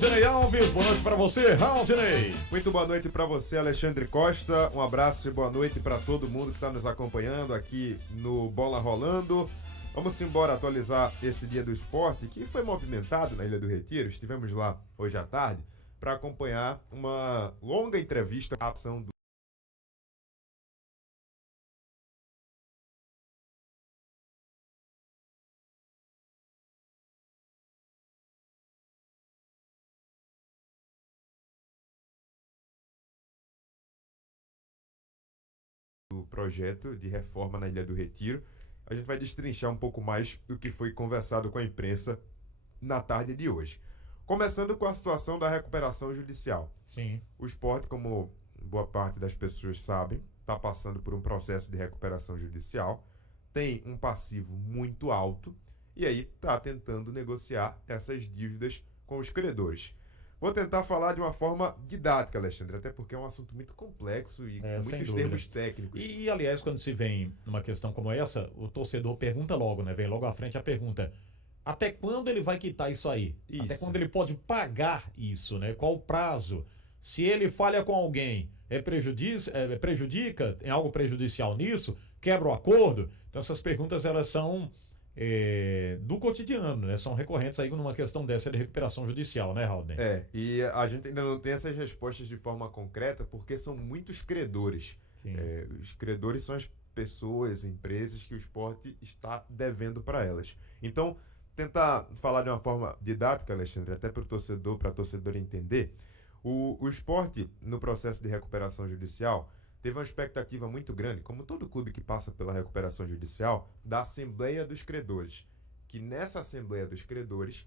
Raudinei Alves, boa noite para você, Raudinei. Muito boa noite para você, Alexandre Costa. Um abraço e boa noite para todo mundo que está nos acompanhando aqui no Bola Rolando. Vamos embora atualizar esse dia do esporte que foi movimentado na Ilha do Retiro. Estivemos lá hoje à tarde para acompanhar uma longa entrevista à ação do projeto de reforma na Ilha do Retiro. A gente vai destrinchar um pouco mais do que foi conversado com a imprensa na tarde de hoje. Começando com a situação da recuperação judicial. Sim. O esporte, como boa parte das pessoas sabem, está passando por um processo de recuperação judicial, tem um passivo muito alto e aí está tentando negociar essas dívidas com os credores. Vou tentar falar de uma forma didática, Alexandre, até porque é um assunto muito complexo e com muitos termos técnicos. E, aliás, quando se vem numa questão como essa, o torcedor pergunta logo, né? Vem logo à frente a pergunta: até quando ele vai quitar isso aí? Isso. Até quando ele pode pagar isso, né? Qual o prazo? Se ele falha com alguém, prejudica, tem algo prejudicial nisso? Quebra o acordo? Então essas perguntas, elas são do cotidiano, né? São recorrentes aí numa questão dessa de recuperação judicial, né, Raul? E a gente ainda não tem essas respostas de forma concreta porque são muitos credores. Os credores são as pessoas, empresas que o esporte está devendo para elas. Então, tentar falar de uma forma didática, Alexandre, até para a torcedora entender, o esporte, no processo de recuperação judicial, teve uma expectativa muito grande, como todo clube que passa pela recuperação judicial, da Assembleia dos Credores. Que nessa Assembleia dos Credores,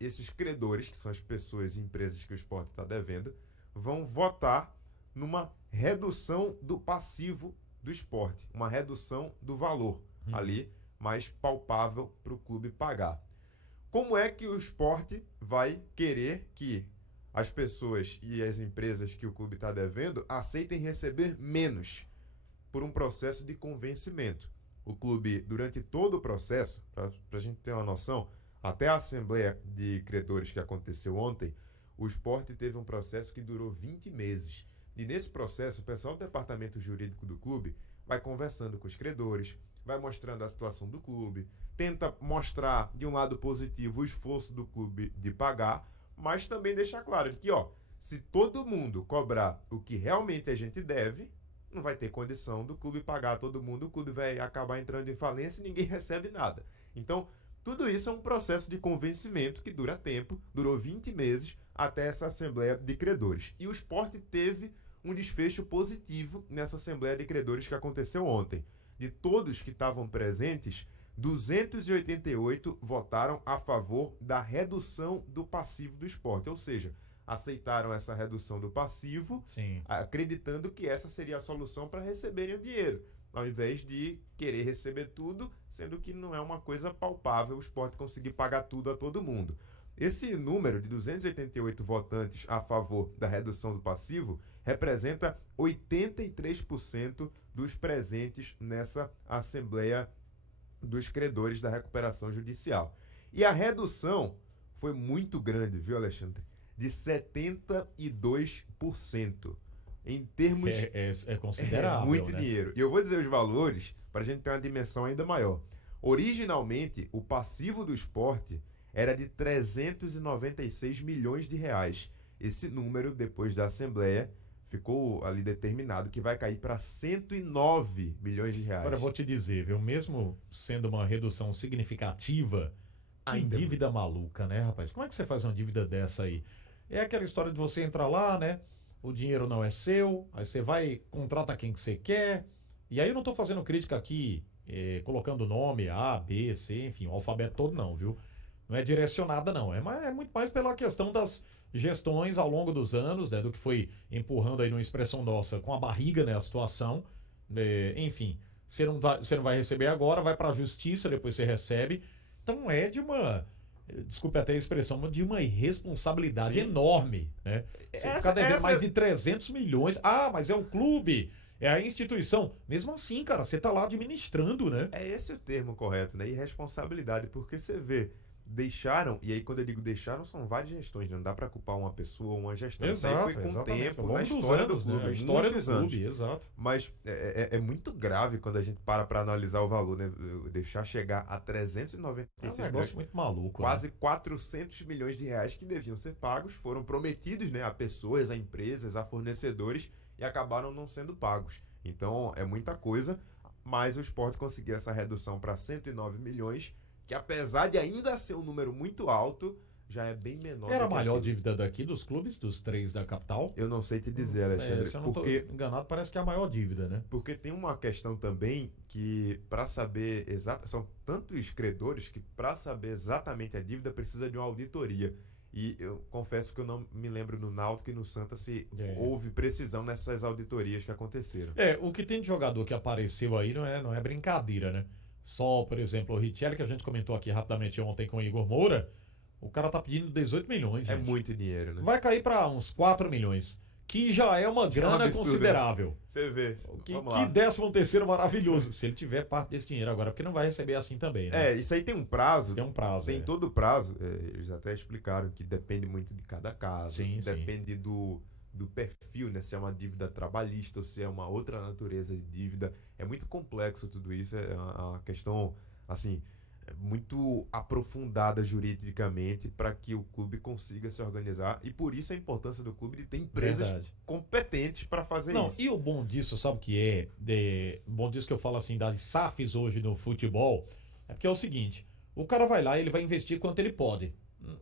esses credores, que são as pessoas e empresas que o esporte está devendo, vão votar numa redução do passivo do esporte, uma redução do valor ali mais palpável para o clube pagar. Como é que o esporte vai querer que as pessoas e as empresas que o clube está devendo aceitem receber menos por um processo de convencimento? O clube, durante todo o processo, para a gente ter uma noção, até a Assembleia de Credores que aconteceu ontem, o esporte teve um processo que durou 20 meses. E nesse processo, o pessoal do departamento jurídico do clube vai conversando com os credores, vai mostrando a situação do clube, tenta mostrar, de um lado positivo, o esforço do clube de pagar, mas também deixar claro que, se todo mundo cobrar o que realmente a gente deve, não vai ter condição do clube pagar a todo mundo, o clube vai acabar entrando em falência e ninguém recebe nada. Então, tudo isso é um processo de convencimento que dura tempo, durou 20 meses até essa Assembleia de Credores. E o esporte teve um desfecho positivo nessa Assembleia de Credores que aconteceu ontem. De todos que estavam presentes, 288 votaram a favor da redução do passivo do esporte, ou seja, aceitaram essa redução do passivo, Sim, acreditando que essa seria a solução para receberem o dinheiro, ao invés de querer receber tudo, sendo que não é uma coisa palpável o esporte conseguir pagar tudo a todo mundo. Esse número de 288 votantes a favor da redução do passivo representa 83% dos presentes nessa Assembleia dos Credores da Recuperação Judicial. E a redução foi muito grande, viu, Alexandre? De 72%. Em termos... É considerável, muito, né? dinheiro. E eu vou dizer os valores para a gente ter uma dimensão ainda maior. Originalmente, o passivo do esporte era de 396 milhões de reais. Esse número, depois da Assembleia, ficou ali determinado que vai cair para 109 milhões de reais. Agora eu vou te dizer, viu? Mesmo sendo uma redução significativa, que dívida maluca, né, rapaz? Como é que você faz uma dívida dessa aí? É aquela história de você entrar lá, né? O dinheiro não é seu, aí você vai, contrata quem que você quer. E aí eu não tô fazendo crítica aqui, colocando nome A, B, C, enfim, o alfabeto todo não, viu? Não é direcionada, não. É muito mais pela questão das gestões ao longo dos anos, né? Do que foi empurrando aí numa expressão nossa com a barriga, né? A situação. Enfim, você não vai receber agora, vai para a justiça, depois você recebe. Então é de uma... Desculpe até a expressão, de uma irresponsabilidade enorme, né? Você ficar devendo mais de 300 milhões. Ah, mas é o clube, é a instituição. Mesmo assim, cara, você tá lá administrando, né? É esse o termo correto, né? Irresponsabilidade, porque você vê deixaram, e aí quando eu digo deixaram, são várias gestões, não dá para culpar uma pessoa ou uma gestão. Exato, isso aí foi com o tempo, na história do clube, né? A história do anos. clube, exato. Mas é muito grave quando a gente para analisar o valor, né? Deixar chegar a 396 É um negócio muito maluco. quase 400 milhões de reais que deviam ser pagos, foram prometidos, né, a pessoas, a empresas, a fornecedores e acabaram não sendo pagos. Então é muita coisa, mas o Sport conseguiu essa redução para 109 milhões, que apesar de ainda ser um número muito alto, já é bem menor. Era a maior dívida daqui dos clubes, dos 3 da capital? Eu não sei te dizer, Alexandre. Se eu não estou enganado, parece que é a maior dívida, né? Porque tem uma questão também que, para saber são tantos credores que, para saber exatamente a dívida, precisa de uma auditoria. E eu confesso que eu não me lembro no Náutico e no Santa se houve precisão nessas auditorias que aconteceram. O que tem de jogador que apareceu aí não é brincadeira, né? Só, por exemplo, o Richelli, que a gente comentou aqui rapidamente ontem com o Igor Moura, o cara tá pedindo 18 milhões, gente. É muito dinheiro, né? Vai cair para uns 4 milhões, que já é uma grana considerável. Né? Você vê. Que 13º maravilhoso, se ele tiver parte desse dinheiro agora, porque não vai receber assim também, né? Isso aí tem um prazo. Tem um prazo. Tem todo o prazo. Eles até explicaram que depende muito de cada caso. Depende do perfil, né? Se é uma dívida trabalhista ou se é uma outra natureza de dívida. É muito complexo tudo isso. É uma questão, assim, muito aprofundada juridicamente para que o clube consiga se organizar, e por isso a importância do clube de ter empresas competentes para fazer isso. E o bom disso, sabe o que é? O bom disso que eu falo assim, das SAFs hoje no futebol, é porque é o seguinte, o cara vai lá e ele vai investir quanto ele pode.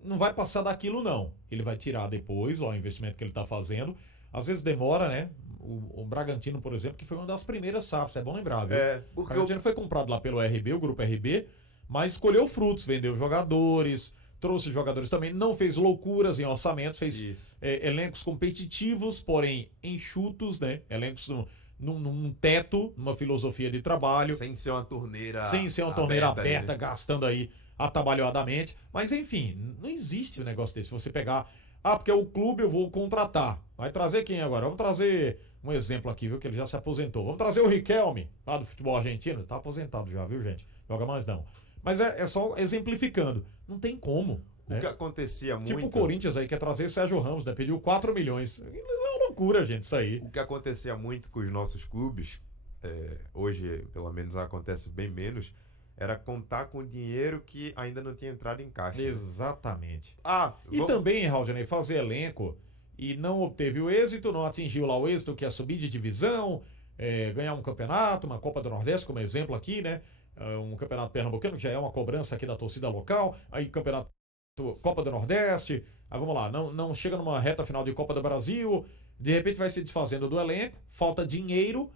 Não vai passar daquilo, não. Ele vai tirar depois lá o investimento que ele está fazendo. Às vezes demora, né? O Bragantino, por exemplo, que foi uma das primeiras SAFs, é bom lembrar, viu? O Bragantino foi comprado lá pelo RB, o grupo RB, mas escolheu frutos, vendeu jogadores, trouxe jogadores também, não fez loucuras em orçamentos, fez elencos competitivos, porém enxutos, né? Elencos num teto, numa filosofia de trabalho. Sem ser uma torneira aberta, gastando aí atabalhoadamente. Mas enfim, não existe um negócio desse. Você pegar, porque é o clube, eu vou contratar. Vai trazer quem agora? Vamos trazer um exemplo aqui, viu? Que ele já se aposentou. Vamos trazer o Riquelme, lá do futebol argentino. Tá aposentado já, viu, gente? Joga mais não. Mas é só exemplificando. Não tem como. O que acontecia muito... Tipo o Corinthians aí, quer trazer Sérgio Ramos, né? Pediu 4 milhões. É uma loucura, gente, isso aí. O que acontecia muito com os nossos clubes, hoje, pelo menos, acontece bem menos, era contar com dinheiro que ainda não tinha entrado em caixa. Exatamente. Também, Raulney, fazer elenco e não obteve o êxito, não atingiu lá o êxito, que é subir de divisão, ganhar um campeonato, uma Copa do Nordeste, como exemplo aqui, né? Um campeonato pernambucano, que já é uma cobrança aqui da torcida local, aí campeonato Copa do Nordeste, aí vamos lá, não chega numa reta final de Copa do Brasil, de repente vai se desfazendo do elenco, falta dinheiro,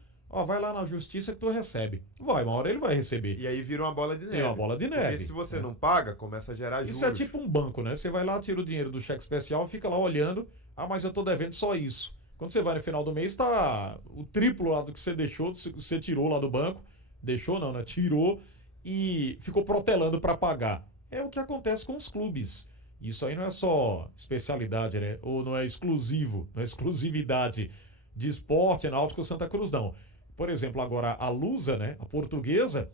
vai lá na justiça que tu recebe. Uma hora ele vai receber. E aí vira uma bola de neve. É uma bola de neve. Porque se você não paga, começa a gerar juros. Isso é tipo um banco, né? Você vai lá, tira o dinheiro do cheque especial, fica lá olhando, mas eu tô devendo só isso. Quando você vai no final do mês, tá o triplo lá do que você deixou, você tirou lá do banco. Deixou não, né? Tirou e ficou protelando para pagar. É o que acontece com os clubes. Isso aí não é só especialidade, né? Ou não é exclusivo, não é exclusividade de Sport, Náutico, Santa Cruz, não. Por exemplo, agora a Lusa, né? A portuguesa,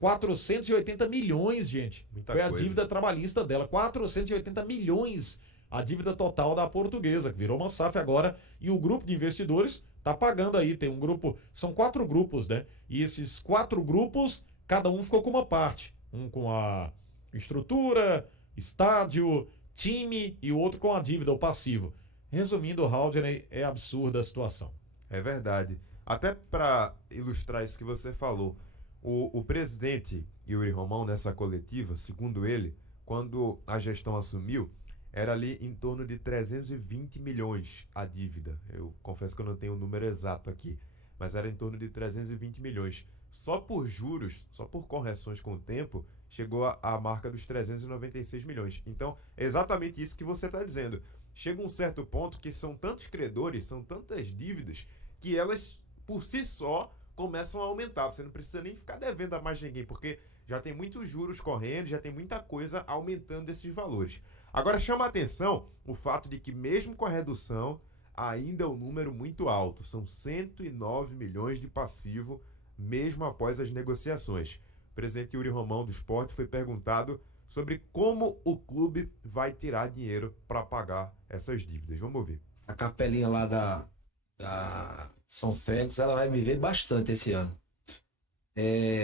480 milhões, gente. Muita Foi coisa. A dívida trabalhista dela, 480 milhões. A dívida total da portuguesa, que virou uma SAF agora, e o grupo de investidores tá pagando aí, tem um grupo, são 4 grupos, né? E esses 4 grupos, cada um ficou com uma parte. Um com a estrutura, estádio, time e o outro com a dívida, o passivo. Resumindo, Haldner, é absurda a situação. É verdade. Até para ilustrar isso que você falou, o presidente Yuri Romão, nessa coletiva, segundo ele, quando a gestão assumiu, era ali em torno de 320 milhões a dívida. Eu confesso que eu não tenho o número exato aqui, mas era em torno de 320 milhões. Só por juros, só por correções com o tempo, chegou a marca dos 396 milhões. Então, é exatamente isso que você está dizendo. Chega um certo ponto que são tantos credores, são tantas dívidas, que elas, por si só, começam a aumentar. Você não precisa nem ficar devendo a mais ninguém, porque já tem muitos juros correndo, já tem muita coisa aumentando esses valores. Agora, chama a atenção o fato de que, mesmo com a redução, ainda é um número muito alto. São 109 milhões de passivo, mesmo após as negociações. O presidente Yuri Romão do Sport foi perguntado sobre como o clube vai tirar dinheiro para pagar essas dívidas. Vamos ouvir. A capelinha lá da São Félix, ela vai me ver bastante esse ano.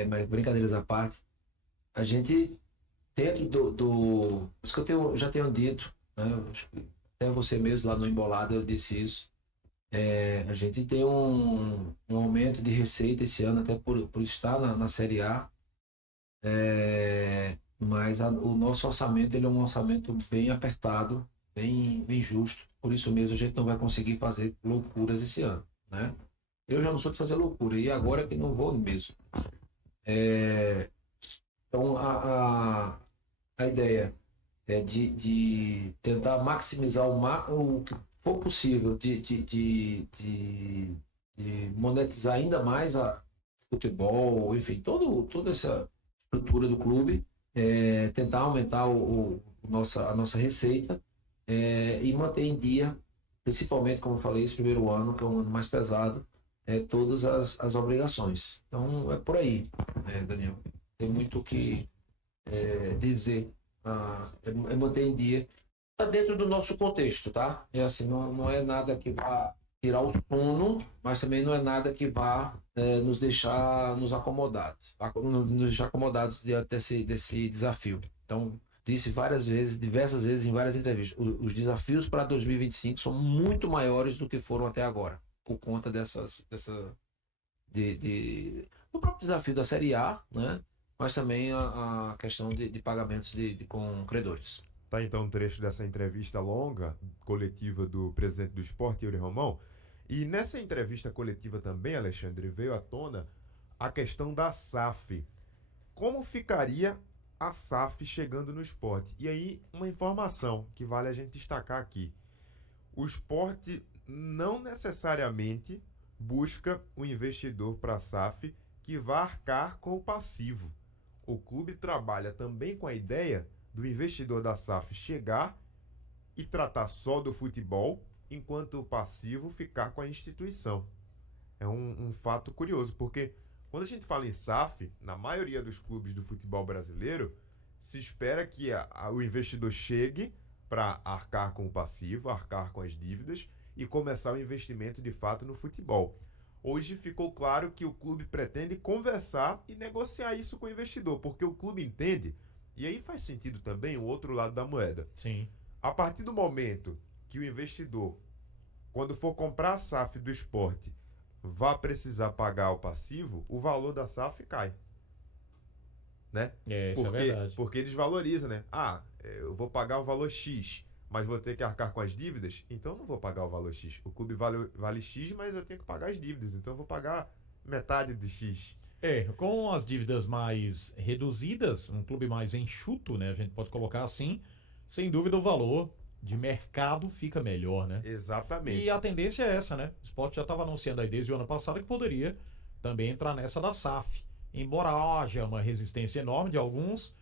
Mas brincadeiras à parte, a gente, dentro isso que já tenho dito, né? Acho que até você mesmo lá no Embolado eu disse isso. A gente tem um aumento de receita esse ano, até por estar na Série A. Mas o nosso orçamento ele é um orçamento bem apertado, bem justo. Por isso mesmo a gente não vai conseguir fazer loucuras esse ano, né? Eu já não sou de fazer loucura, e agora é que não vou mesmo. Então a ideia é de tentar maximizar o que for possível, de monetizar ainda mais a futebol, enfim, toda essa estrutura do clube, tentar aumentar a nossa receita, e manter em dia, principalmente, como eu falei, esse primeiro ano, que é um ano mais pesado, todas as obrigações. Então, é por aí, Daniel. Tem muito o que dizer. É manter em dia. Está dentro do nosso contexto, tá? Assim, não é nada que vá tirar o sono, mas também não é nada que vá nos deixar acomodados diante desse desafio. Então, disse diversas vezes em várias entrevistas, os desafios para 2025 são muito maiores do que foram até agora, por conta do próprio desafio da Série A, né? Mas também a questão de pagamentos com credores. Tá, então, um trecho dessa entrevista longa, coletiva do presidente do Sport, Yuri Romão. E nessa entrevista coletiva também, Alexandre, veio à tona a questão da SAF. Como ficaria a SAF chegando no Sport? E aí, uma informação que vale a gente destacar aqui. O Sport não necessariamente busca um investidor para a SAF que vá arcar com o passivo. O clube trabalha também com a ideia do investidor da SAF chegar e tratar só do futebol, enquanto o passivo ficar com a instituição. É um fato curioso, porque quando a gente fala em SAF, na maioria dos clubes do futebol brasileiro, se espera que o investidor chegue para arcar com o passivo, arcar com as dívidas e começar o investimento de fato no futebol. Hoje ficou claro que o clube pretende conversar e negociar isso com o investidor, porque o clube entende, e aí faz sentido também o outro lado da moeda. Sim. A partir do momento que o investidor, quando for comprar a SAF do Sport, vai precisar pagar o passivo, o valor da SAF cai. Né? Isso é verdade. Porque desvaloriza, né? Eu vou pagar o valor X, mas vou ter que arcar com as dívidas, então eu não vou pagar o valor X. O clube vale X, mas eu tenho que pagar as dívidas, então eu vou pagar metade de X. Com as dívidas mais reduzidas, um clube mais enxuto, né? A gente pode colocar assim, sem dúvida o valor de mercado fica melhor, né? Exatamente. E a tendência é essa, né? O Sport já estava anunciando aí desde o ano passado que poderia também entrar nessa da SAF. Embora haja uma resistência enorme de alguns,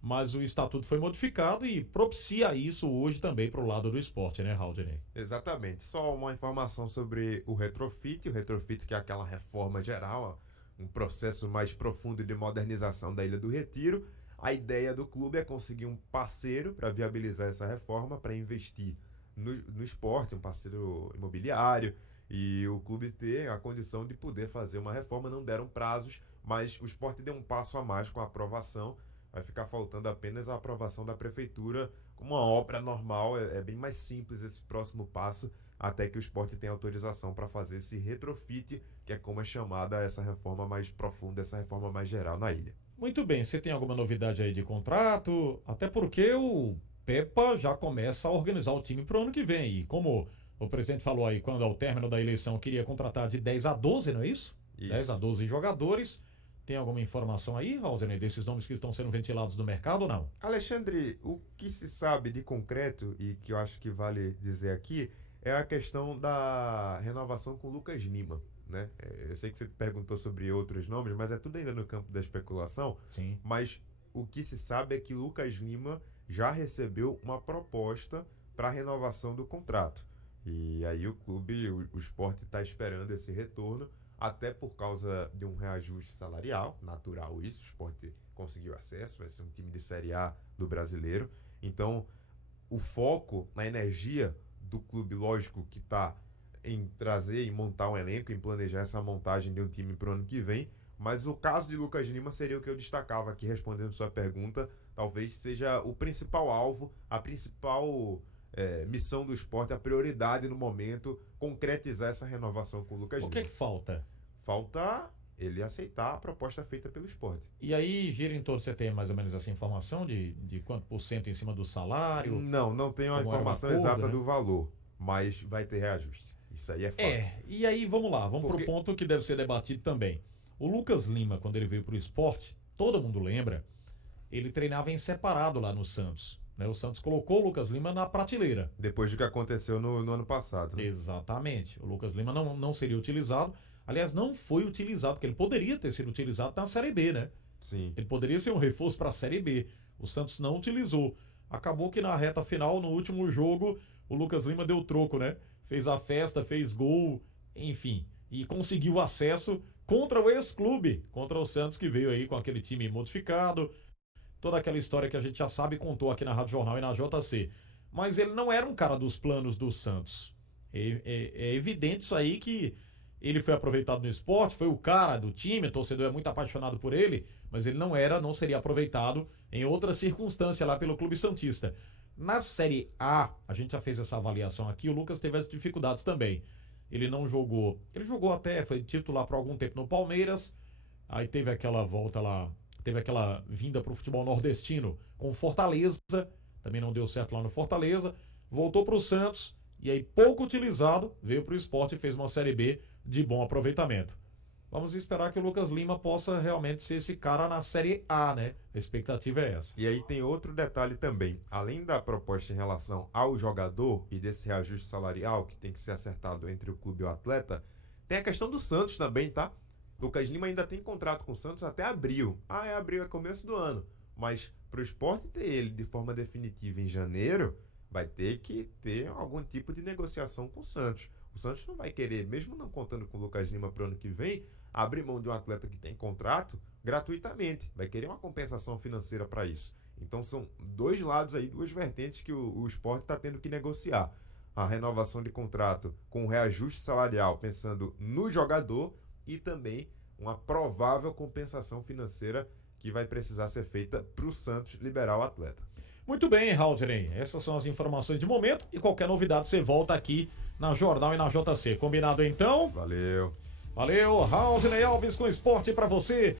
mas o estatuto foi modificado e propicia isso hoje também para o lado do esporte, né, Haldney? Exatamente. Só uma informação sobre o retrofit. O retrofit, que é aquela reforma geral, um processo mais profundo de modernização da Ilha do Retiro. A ideia do clube é conseguir um parceiro para viabilizar essa reforma, para investir no esporte, um parceiro imobiliário, e o clube ter a condição de poder fazer uma reforma. Não deram prazos, mas o esporte deu um passo a mais com a aprovação. Vai ficar faltando apenas a aprovação da prefeitura como uma obra normal. É bem mais simples esse próximo passo, até que o esporte tenha autorização para fazer esse retrofit, que é como é chamada essa reforma mais profunda, essa reforma mais geral na ilha. Muito bem, você tem alguma novidade aí de contrato? Até porque o Pepa já começa a organizar o time para o ano que vem. E como o presidente falou aí, quando ao término da eleição queria contratar de 10 a 12, não é isso? 10 a 12 jogadores. Tem alguma informação aí, Haldney, desses nomes que estão sendo ventilados no mercado ou não? Alexandre, o que se sabe de concreto, e que eu acho que vale dizer aqui, é a questão da renovação com o Lucas Lima. Né? Eu sei que você perguntou sobre outros nomes, mas é tudo ainda no campo da especulação. Sim. Mas o que se sabe é que o Lucas Lima já recebeu uma proposta para renovação do contrato. E aí o clube, o Sport, está esperando esse retorno, até por causa de um reajuste salarial, natural isso. O Sport conseguiu acesso, vai ser um time de Série A do Brasileiro. Então, o foco, a energia do clube, lógico, que está em trazer, em montar um elenco, em planejar essa montagem de um time para o ano que vem. Mas o caso de Lucas Lima seria o que eu destacava aqui, respondendo sua pergunta. Talvez seja o principal alvo, a principal missão do Sport, a prioridade no momento, concretizar essa renovação com o Lucas Lima. O que é que falta? Falta ele aceitar a proposta feita pelo Sport. E aí, gira em torno, você tem mais ou menos essa informação de quanto por cento em cima do salário? Não tenho a informação exata do valor, mas vai ter reajuste. Isso aí é fato. E aí vamos lá, vamos pro ponto que deve ser debatido também. O Lucas Lima, quando ele veio pro Sport, todo mundo lembra, ele treinava em separado lá no Santos. Né? O Santos colocou o Lucas Lima na prateleira. Depois do que aconteceu no ano passado. Né? Exatamente. O Lucas Lima não seria utilizado. Aliás, não foi utilizado, porque ele poderia ter sido utilizado na Série B, né? Sim. Ele poderia ser um reforço para a Série B. O Santos não utilizou. Acabou que na reta final, no último jogo, o Lucas Lima deu troco, né? Fez a festa, fez gol, enfim. E conseguiu acesso contra o ex-clube, contra o Santos, que veio aí com aquele time modificado. Toda aquela história que a gente já sabe, contou aqui na Rádio Jornal e na JC. Mas ele não era um cara dos planos do Santos. É evidente isso aí que ele foi aproveitado no Sport, foi o cara do time, o torcedor é muito apaixonado por ele, mas ele não seria aproveitado em outra circunstância lá pelo Clube Santista. Na Série A, a gente já fez essa avaliação aqui, o Lucas teve as dificuldades também. Ele não jogou, ele jogou até, foi titular por algum tempo no Palmeiras, aí teve aquela volta lá, teve aquela vinda para o futebol nordestino com Fortaleza, também não deu certo lá no Fortaleza, voltou para o Santos, e aí pouco utilizado, veio para o Sport e fez uma Série B de bom aproveitamento. Vamos esperar que o Lucas Lima possa realmente ser esse cara na Série A, né? A expectativa é essa. E aí tem outro detalhe também. Além da proposta em relação ao jogador e desse reajuste salarial que tem que ser acertado entre o clube e o atleta, tem a questão do Santos também, tá? Lucas Lima ainda tem contrato com o Santos até abril. Abril é começo do ano. Mas para o Sport ter ele de forma definitiva em janeiro, vai ter que ter algum tipo de negociação com o Santos. O Santos não vai querer, mesmo não contando com o Lucas Lima para o ano que vem, abrir mão de um atleta que tem contrato gratuitamente. Vai querer uma compensação financeira para isso. Então são dois lados aí, duas vertentes que o Sport está tendo que negociar. A renovação de contrato com o reajuste salarial, pensando no jogador, e também uma provável compensação financeira que vai precisar ser feita para o Santos liberar o atleta. Muito bem, Haldney. Essas são as informações de momento e qualquer novidade você volta aqui na Jornal e na JC. Combinado então? Valeu. Valeu, Haldney Alves com esporte para você.